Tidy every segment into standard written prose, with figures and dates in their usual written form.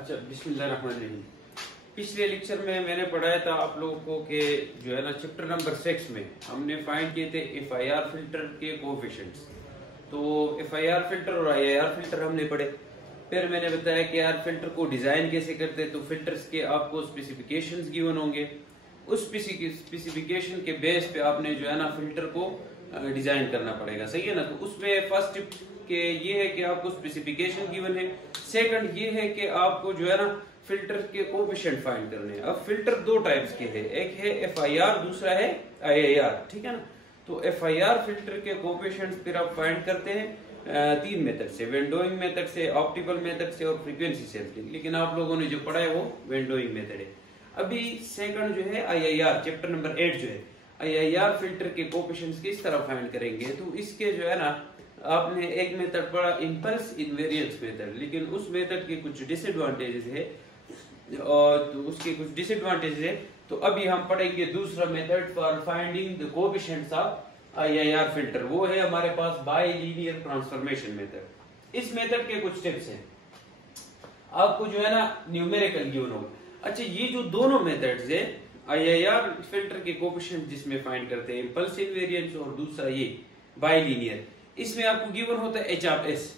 अच्छा, बिस्मिल्लाहिर्रहमानिर्रहीम। पिछले लेक्चर में मैंने पढ़ाया था आप लोगों को कि जो है ना चैप्टर नंबर 6 में हमने फाइंड किए थे एफआईआर फिल्टर के कोएफिशिएंट्स। तो एफआईआर फिल्टर और आईआईआर फिल्टर हमने पढ़े। फिर मैंने बताया कि यार फिल्टर को डिजाइन कैसे करते हैं। तो फिल्टर्स के आपको स्पेसिफिकेशंस गिवन होंगे, उस स्पेसिफिकेशन के बेस पे आपने जो है ना फिल्टर को डिजाइन करना पड़ेगा, सही है ना। तो उसमें फर्स्ट के ये है कि आपको स्पेसिफिकेशन गिवन है। सेकंड ये है कि आपको जो है ना फिल्टर के कोएफिशिएंट फाइंड करने हैं। अब फिल्टर दो टाइप्स के हैं, एक है एफआईआर, दूसरा है आईआईआर, ठीक है ना। तो एफआईआर फिल्टर के कोएफिशिएंट्स फिर आप फाइंड करते हैं तीन मेथड से, विंडोइंग मेथड से, ऑप्टिकल मेथड से और फ्रीक्वेंसी सैंपलिंग। लेकिन आप लोगों ने जो पढ़ा है वो विंडोइंग मेथड है। अभी सेकंड जो है आईआईआर, चैप्टर नंबर 8 जो है आईआईआर फिल्टर के कोएफिशिएंट्स किस तरह फाइंड करेंगे। तो इसके जो है ना आपने एक मेथड पढ़ा इम्पल्स इनवेरिएंस मेथड, लेकिन उस मेथड के कुछ डिसएडवांटेजेस है और तो उसके कुछ डिसएडवांटेजेस है। तो अभी हम पढ़ेंगे दूसरा method for finding the coefficients of IIR filter. वो है हमारे पास बाइलीनियर ट्रांसफॉर्मेशन मेथड। इस मेथड के कुछ टिप्स हैं, आपको जो है ना न्यूमेरिकल गिवन होगा। अच्छा, ये जो दोनों मेथड्स है आईआईआर फिल्टर के कोएफिशिएंट जिसमें फाइंड करते हैं इम्पल्स इनवेरिएंस और दूसरा ये बाइलीनियर, इसमें आपको गिवन होता है एच ऑफ एस,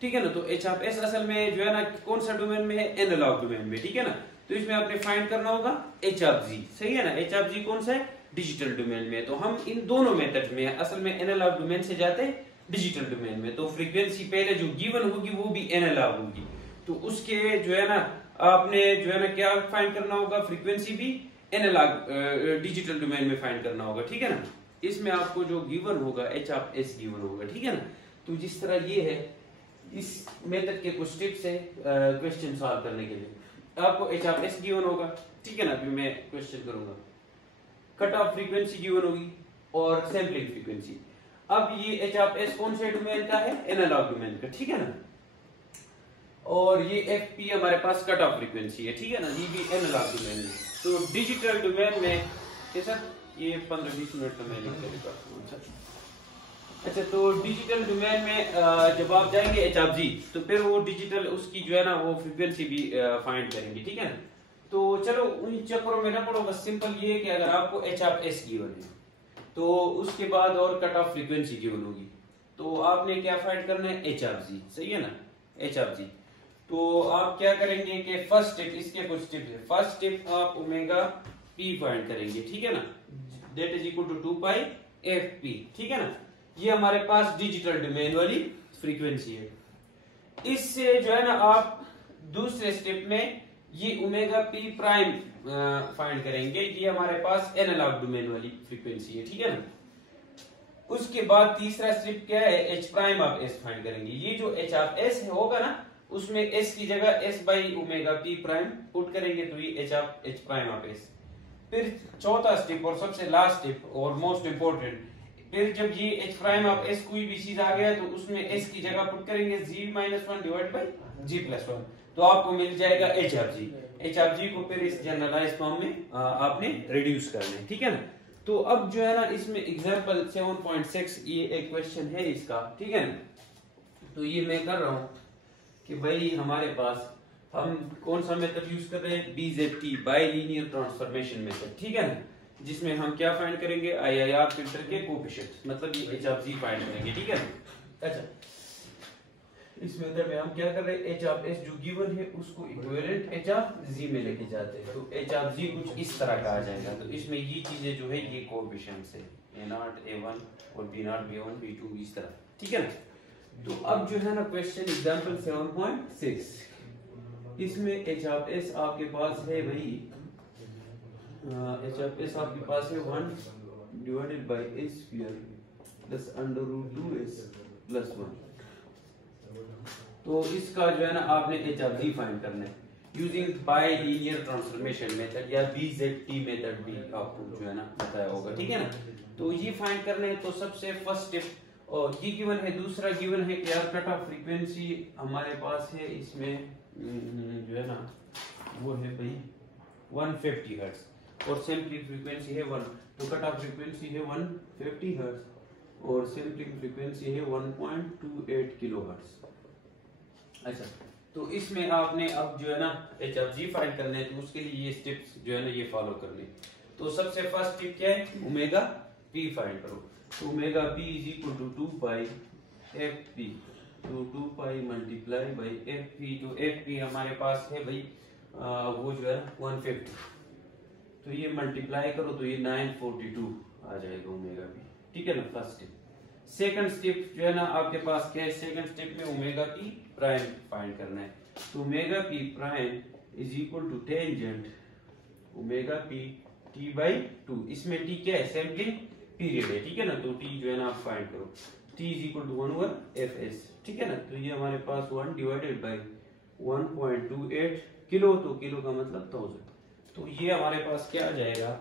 ठीक है ना। तो एच ऑफ एस असल में जो है ना कौन सा डोमेन में है, एनालॉग डोमेन में, ठीक है ना। तो इसमें आपने फाइंड करना होगा एच ऑफ जी, सही है ना। एच ऑफ जी कौन सा है, डिजिटल डोमेन में। तो हम इन दोनों मेथड में असल में एनालॉग डोमेन से जाते हैं डिजिटल डोमेन में। तो फ्रीक्वेंसी पहले जो गिवन होगी वो भी एनालॉग होगी। तो उसके जो है ना आपने जो है ना क्या फाइंड करना होगा, फ्रीक्वेंसी भी एनालॉग डिजिटल डोमेन में फाइंड करना होगा, ठीक है ना। इसमें आपको जो गिवन होगा एच ऑफ एस गिवन होगा, ठीक है ना। तो जिस तरह ये है, इस मेथड के कुछ टिप्स है क्वेश्चन सॉल्व करने के लिए। आपको एच ऑफ एस गिवन होगा, ठीक है ना। अभी मैं क्वेश्चन करूंगा, कट ऑफ फ्रीक्वेंसी गिवन होगी और सैंपलिंग फ्रीक्वेंसी। अब ये एच ऑफ एस कौन से डोमेन का है, एनालॉग डोमेन का, ठीक है ना। और ये एफ पी हमारे पास कट ऑफ फ्रीक्वेंसी है, ठीक है ना। ये भी एनालॉग डोमेन है। तो डिजिटल डोमेन में कैसा, ये 15-20 मिनट का मैं लिख के दिखाता हूं। अच्छा, तो डिजिटल डोमेन में जब आप जाएंगे एच ऑफ जी, तो फिर वो डिजिटल उसकी जो है ना वो फ्रीक्वेंसी भी फाइंड करेंगे, ठीक है ना। तो चलो उन चक्करों में ना पड़ो, बस सिंपल ये है कि अगर आपको एच ऑफ एस गिवन है तो उसके बाद और कट ऑफ फ्रीक्वेंसी गिवन होगी, तो आपने क्या फाइंड करना है, एच ऑफ जी, सही है ना, एच ऑफ जी। तो आप क्या करेंगे कि फर्स्ट स्टेप, इसके कुछ स्टेप है। फर्स्ट स्टेप आप ओमेगा पी फाइंड करेंगे, ठीक है ना, that is equal to 2 pi F P, ठीक है ना। ये हमारे पास डिजिटल डोमेन वाली फ्रीक्वेंसी है। इससे जो है ना आप दूसरे स्टेप में ये ओमेगा पी प्राइम फाइंड करेंगे, ये हमारे पास एनालॉग डोमेन वाली फ्रीक्वेंसी है, ठीक है ना। उसके बाद तीसरा स्टेप क्या है, H prime of S find करेंगे। ये जो एच ऑफ एस होगा ना उसमें एस की जगह S by omega P prime put करेंगे, तो ये एच प्राइम ऑफ एस। फिर चौथा स्टेप और सबसे लास्ट स्टेप और मोस्ट इंपोर्टेंट, फिर जब ये एच प्राइम ऑफ एस कोई भी चीज आ गया तो उसमें एस की जगह पुट करेंगे g-1 डिवाइड बाई g+1, तो आपको मिल जाएगा H of G. H of G को फिर इस जनरलाइज फॉर्म में आपने रिड्यूस करना है, ठीक है ना। तो अब जो है ना इसमें एग्जांपल 7.6 ये एक क्वेश्चन है इसका, ठीक है ना। तो ये मैं कर रहा हूं कि भाई हमारे पास हम कौन सा मेथड यूज कर रहे हैं, बीजेटी, बाइलीनियर ट्रांसफॉर्मेशन मेथड, ठीक है ना। जिसमें हम क्या फाइंड करेंगे, आईआईआर फिल्टर के कोएफिशिएंट्स, मतलब ये एच ऑफ जी फाइंड करेंगे, ठीक है ना। अच्छा, इस मेथड में हम क्या कर रहे हैं, एच ऑफ एस जो गिवन है उसको इक्विवेलेंट एच ऑफ जी में लेके जाते हैं। तो एच ऑफ जी कुछ इस तरह का आ जाएगा। तो इसमें ये चीजें जो है ये कोएफिशिएंट्स है, a0 a1 और b0 b1 b2 इस तरह, ठीक है ना। तो अब जो है ना क्वेश्चन एग्जांपल 7.6, इसमें एच ऑफ एस आपके पास है भाई, एच ऑफ एस आपके पास है 1 divided by A square plus under root 2s plus 1। तो इसका जो है ना आपने एच ऑफ जी फाइंड करना है यूजिंग बाइलीनियर ट्रांसफॉर्मेशन मेथड या बीजेटी मेथड भी आपको जो है ना बताया होगा, ठीक है ना। तो ये फाइंड करने है, तो सबसे फर्स्ट स्टेप और ये गिवन है। दूसरा गिवन है कि यार कट ऑफ फ्रीक्वेंसी हमारे पास है, इसमें जो है ना वो है भाई 150 हर्ट्ज और सैंपलिंग फ्रीक्वेंसी है 1। तो कट ऑफ फ्रीक्वेंसी है 150 हर्ट्ज और सैंपलिंग फ्रीक्वेंसी है 1.28 किलोहर्ट्ज। अच्छा, तो इसमें आपने अब जो है ना HFG फाइंड करना है, तो उसके लिए ये स्टेप्स जो है ना ये फॉलो करने। तो सबसे फर्स्ट स्टेप क्या है, ओमेगा पी फाइंड करो। तो omega P is equal to 2 pi F P, तो 2 pi multiply by F P. जो एफ पी हमारे पास है भाई वो जो है 150, तो ये मल्टीप्लाई करो तो ये 942 आ जाएगा ओमेगा पी, ठीक है ना, फर्स्ट स्टेप। सेकंड स्टेप जो है ना आपके पास क्या है, सेकंड स्टेप में ओमेगा पी प्राइम फाइंड करना है। तो omega P prime is equal to tangent omega P T by 2। इसमें टी क्या है, सैंपलिंग पीरियड है, ठीक है ना, तो टी जो है ना आप फाइंड करो, T is equal to 1 over F S, ठीक है ना। तो ये हमारे पास 1 डिवाइडेड बाई 1.28 किलो, तो किलो का मतलब 1000। तो ये हमारे पास क्या आ जाएगा,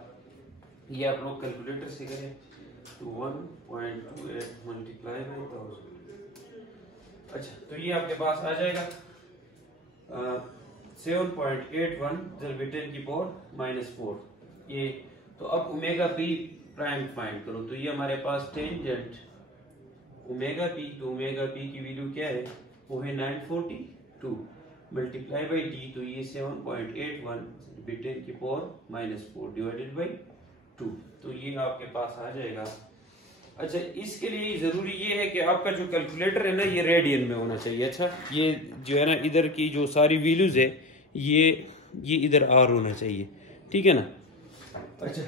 ये आप लोग कैलकुलेटर से करें, तो 1.28 मल्टीप्लाई बाई 1000। अच्छा, तो ये आपके पास आ जाएगा 7.81 जब 10 की पावर -4 ये। तो अब ओमेगा पी प्राइम फाइंड करो, तो ये हमारे पास टेंजेंट ओमेगा पी, तो ओमेगा पी की वैल्यू क्या है, वो है 942 मल्टीप्लाई बाई टी, तो ये 7.81 10 की पावर -4 डिवाइडेड बाई 2, तो ये आपके पास आ जाएगा। अच्छा, इसके लिए जरूरी ये है कि आपका जो कैलकुलेटर है ना ये रेडियन में होना चाहिए। अच्छा, ये जो है ना इधर की जो सारी वैल्यूज है ये इधर आर होना चाहिए, ठीक है ना। अच्छा,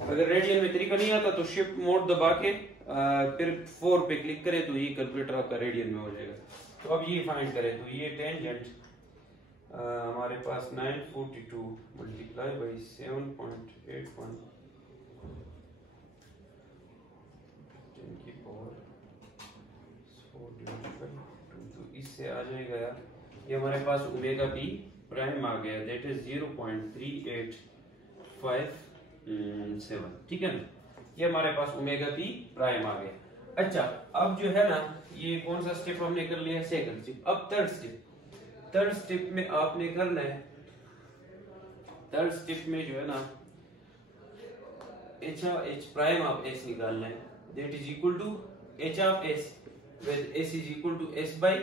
अगर रेडियन में तरीका नहीं आता तो शिफ्ट मोड दबा के फिर 4 पे क्लिक करें तो ये कैलकुलेटर आपका रेडियन में हो जाएगा। तो अब ये फाइंड करें, तो ये टेंजेंट हमारे पास 942 मल्टीप्लाई बाई 7.81 तो इससे आ जाएगा यार, ये हमारे पास ओमेगा पी प्राइम आ गया, दैट इज 0.3857, ठीक है ना। ये हमारे पास ओमेगा पी प्राइम आ गया। अच्छा, अब जो है ना ये कौन सा स्टेप हमने कर लिया, सेकंड स्टेप। अब थर्ड स्टेप में आपने करना है, थर्ड स्टेप में जो है ना एच प्राइम ऑफ एस निकालना है, that is equal to H of S with s is equal to s by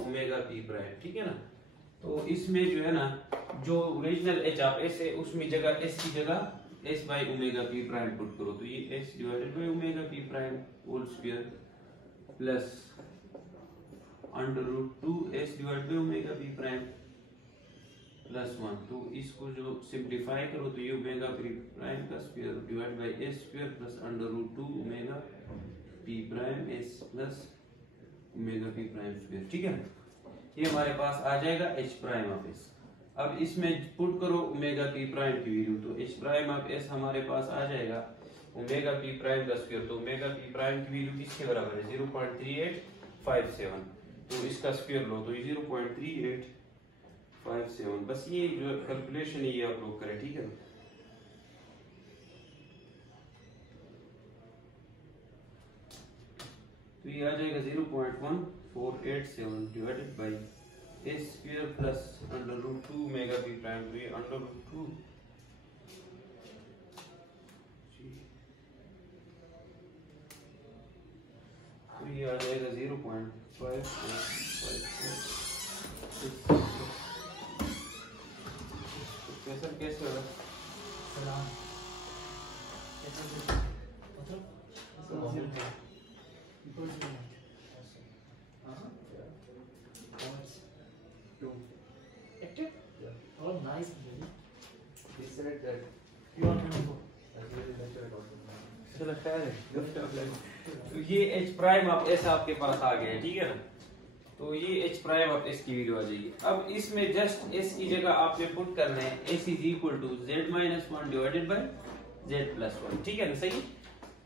omega p prime, ठीक है ना। तो इसमें जो है ना जो ओरिजिनल h ऑफ s है उसमें जगह s की जगह s by omega p prime put करो, तो ये s divided by omega p prime whole square plus under root 2 s divided by omega p prime plus 1। तो इसको जो सिंप्लीफाई करो तो ये ओमेगा p प्राइम का square divided by s square plus under root 2 omega p prime s plus omega P prime square, ठीक है। ये हमारे पास आ जाएगा h प्राइम ऑफ s। अब इसमें पुट करो ओमेगा पी प्राइम की वैल्यू, तो h प्राइम ऑफ s हमारे पास आ जाएगा ओमेगा पी प्राइम का स्क्वायर, तो ओमेगा पी प्राइम की वैल्यू किसके बराबर है, 0.3857, तो इसका स्क्वायर लो तो ये 0.3857। बस ये जो कैलकुलेशन है ये आप लोग करें, ठीक है। तो ये आ जाएगा 0.1487 divided by A square plus under root 2 omega P prime, तो ये अंडर रूट 2 तो ये आ जाएगा 0.5456। कैसे होगा Oh, nice. He said that You want to go? चलो खैर है। तो ये h प्राइम ऑफ s आपके पास आ गया है, ठीक है ना। तो ये h प्राइम ऑफ s की वैल्यू आ जाएगी। अब इसमें जस्ट s की जगह आपने पुट करना है s is equal to z-1 divided by z+1, ठीक है ना, सही।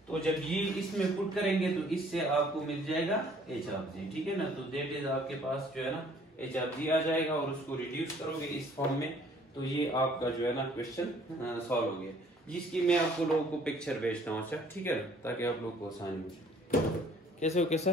तो जब ये इसमें पुट करेंगे तो इससे आपको मिल जाएगा h ऑफ g, ठीक है ना। तो दैट इज आपके पास जो है ना h ऑफ g आ जाएगा और उसको रिड्यूस करोगे इस फॉर्म में, तो ये आपका जो है ना क्वेश्चन सॉल्व हो गया, जिसकी मैं आपको लोगों को पिक्चर भेजता हूँ, अच्छा ठीक है ना, ताकि आप लोग को आसानी हो जाए। कैसे हो कैसा